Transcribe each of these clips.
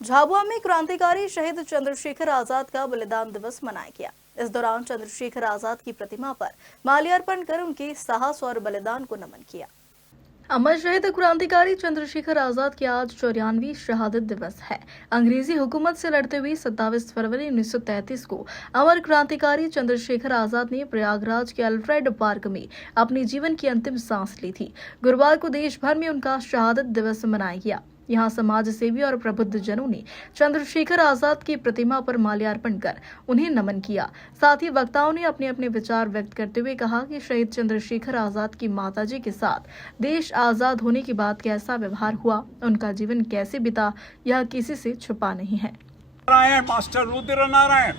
झाबुआ में क्रांतिकारी शहीद चंद्रशेखर आजाद का बलिदान दिवस मनाया गया। इस दौरान चंद्रशेखर आजाद की प्रतिमा पर माल्यार्पण कर उनके साहस और बलिदान को नमन किया। अमर शहीद क्रांतिकारी चंद्रशेखर आजाद की आज 94वीं शहादत दिवस है। अंग्रेजी हुकूमत से लड़ते हुए 27 फरवरी 1933 को अमर क्रांतिकारी चंद्रशेखर आजाद ने प्रयागराज के अल्फ्रेड पार्क में अपने जीवन की अंतिम सांस ली थी। गुरुवार को देश भर में उनका शहादत दिवस मनाया गया। यहाँ समाज सेवी और प्रबुद्ध जनों ने चंद्रशेखर आजाद की प्रतिमा पर माल्यार्पण कर उन्हें नमन किया। साथ ही वक्ताओं ने अपने अपने विचार व्यक्त करते हुए कहा कि शहीद चंद्रशेखर आजाद की माताजी के साथ देश आजाद होने के बाद कैसा व्यवहार हुआ, उनका जीवन कैसे बीता, यह किसी से छुपा नहीं है। मास्टर रुद्र नारायण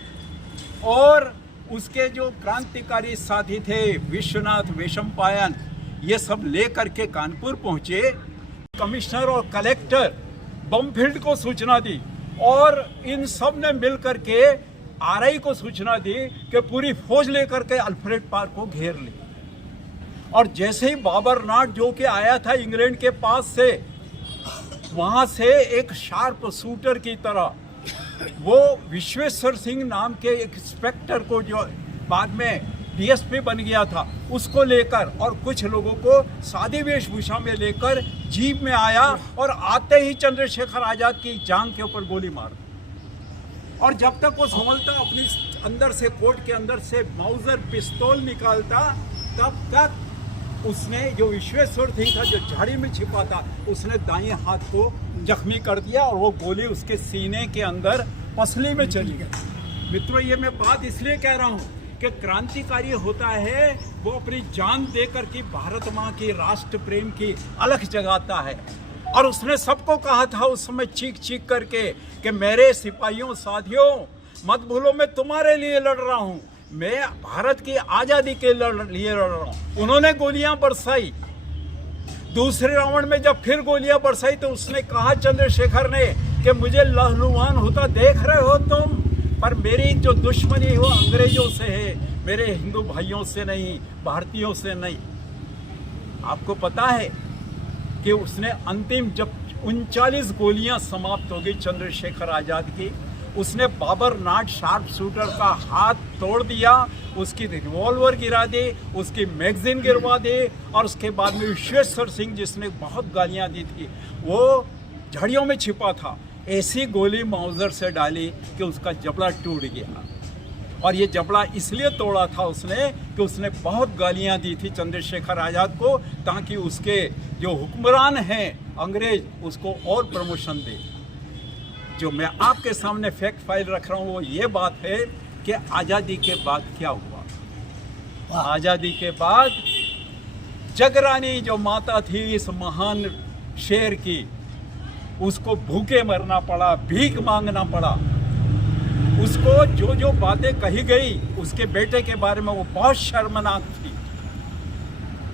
और उसके जो क्रांतिकारी साथी थे विश्वनाथ वेशमपायन, ये सब लेकर के कानपुर पहुंचे। कमिश्नर और कलेक्टर बमफील्ड को सूचना दी और इन सब ने मिलकर के आरआई को सूचना दी कि पूरी फौज लेकर के अल्फ्रेड पार्क को घेर ले। और जैसे ही बाबर नाट जो कि आया था इंग्लैंड के पास से, वहां से एक शार्प शूटर की तरह वो विश्वेश्वर सिंह नाम के एक इंस्पेक्टर को, जो बाद में डीएसपी बन गया था, उसको लेकर और कुछ लोगों को सादी वेशभूषा में लेकर जीप में आया और आते ही चंद्रशेखर आजाद की जांघ के ऊपर गोली मार। और जब तक वो संभलता अपनी अंदर से, कोट के अंदर से माउजर पिस्तौल निकालता, तब तक उसने, जो विश्वेश्वर सिंह था जो झाड़ी में छिपा था, उसने दाएं हाथ को जख्मी कर दिया और वो गोली उसके सीने के अंदर पसली में चली गई। मित्रों, ये मैं बात इसलिए कह रहा हूँ कि क्रांतिकारी होता है वो अपनी जान देकर के भारत माँ की राष्ट्र प्रेम की अलख जगाता है। और उसने सबको कहा था उस समय चीख चीख करके कि मेरे सिपाहियों, साथियों, मत भूलो मैं तुम्हारे लिए लड़ रहा हूँ, मैं भारत की आज़ादी के लिए लड़ रहा हूँ। उन्होंने गोलियां बरसाई। दूसरे राउंड में जब फिर गोलियां बरसाई तो उसने कहा, चंद्रशेखर ने, कि मुझे लहलुहान होता देख रहे हो तुम, पर मेरी जो दुश्मनी है वो अंग्रेजों से है, मेरे हिंदू भाइयों से नहीं, भारतीयों से नहीं। आपको पता है कि उसने अंतिम जब 39 गोलियां समाप्त हो गई चंद्रशेखर आजाद की, उसने बाबर नाट शार्प शूटर का हाथ तोड़ दिया, उसकी रिवॉल्वर गिरा दी, उसकी मैगजीन गिरवा दी, और उसके बाद में विश्वेश्वर सिंह, जिसने बहुत गालियां दी थी, वो झाड़ियों में छिपा था, ऐसी गोली माउजर से डाली कि उसका जबड़ा टूट गया। और ये जबड़ा इसलिए तोड़ा था उसने कि उसने बहुत गालियां दी थी चंद्रशेखर आजाद को, ताकि उसके जो हुक्मरान हैं अंग्रेज उसको और प्रमोशन दे। जो मैं आपके सामने फैक्ट फाइल रख रहा हूँ वो ये बात है कि आज़ादी के बाद क्या हुआ। आज़ादी के बाद जगरानी जो माता थी इस महान शेर की, उसको भूखे मरना पड़ा, भीख मांगना पड़ा। उसको जो जो बातें कही गई उसके बेटे के बारे में वो बहुत शर्मनाक थी।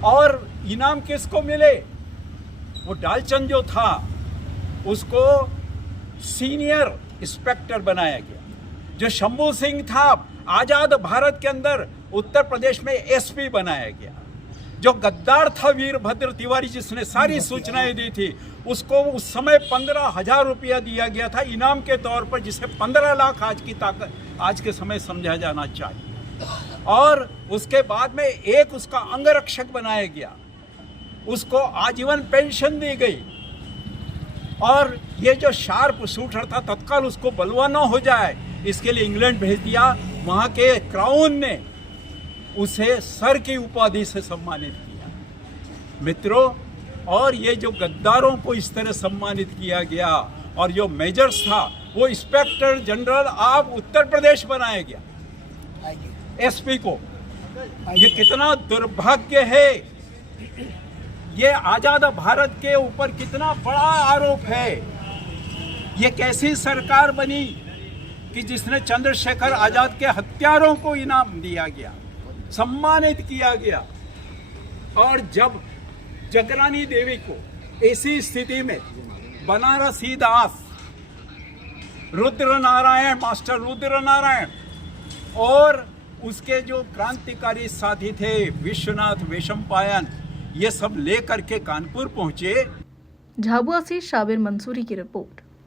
और इनाम किसको मिले? वो डालचंद जो था उसको सीनियर इंस्पेक्टर बनाया गया। जो शंभू सिंह था आजाद भारत के अंदर उत्तर प्रदेश में एसपी बनाया गया। जो गद्दार था वीरभद्र तिवारी, जिसने सारी सूचनाएं दी थी, उसको उस समय 15,000 रुपया दिया गया था इनाम के तौर पर, जिसे 15 लाख आज की ताकत, आज के समय समझा जाना चाहिए। और उसके बाद में एक उसका अंगरक्षक बनाया गया, उसको आजीवन पेंशन दी गई। और ये जो शार्प शूटर था तत्काल उसको बलवा न हो जाए इसके लिए इंग्लैंड भेज दिया। वहाँ के क्राउन ने उसे सर की उपाधि से सम्मानित किया। मित्रों, और ये जो गद्दारों को इस तरह सम्मानित किया गया, और जो मेजर्स था वो inspector general of Uttar Pradesh बनाया गया, एसपी को। ये कितना दुर्भाग्य है, ये आजाद भारत के ऊपर कितना बड़ा आरोप है। ये कैसी सरकार बनी कि जिसने चंद्रशेखर आजाद के हत्यारों को इनाम दिया गया, सम्मानित किया गया। और जब जगरानी देवी को ऐसी स्थिति में बनारसी दास रुद्र नारायण, मास्टर रुद्र नारायण और उसके जो क्रांतिकारी साथी थे विश्वनाथ वेशमपायन, ये सब लेकर के कानपुर पहुंचे। झाबुआ से शाबिर मंसूरी की रिपोर्ट।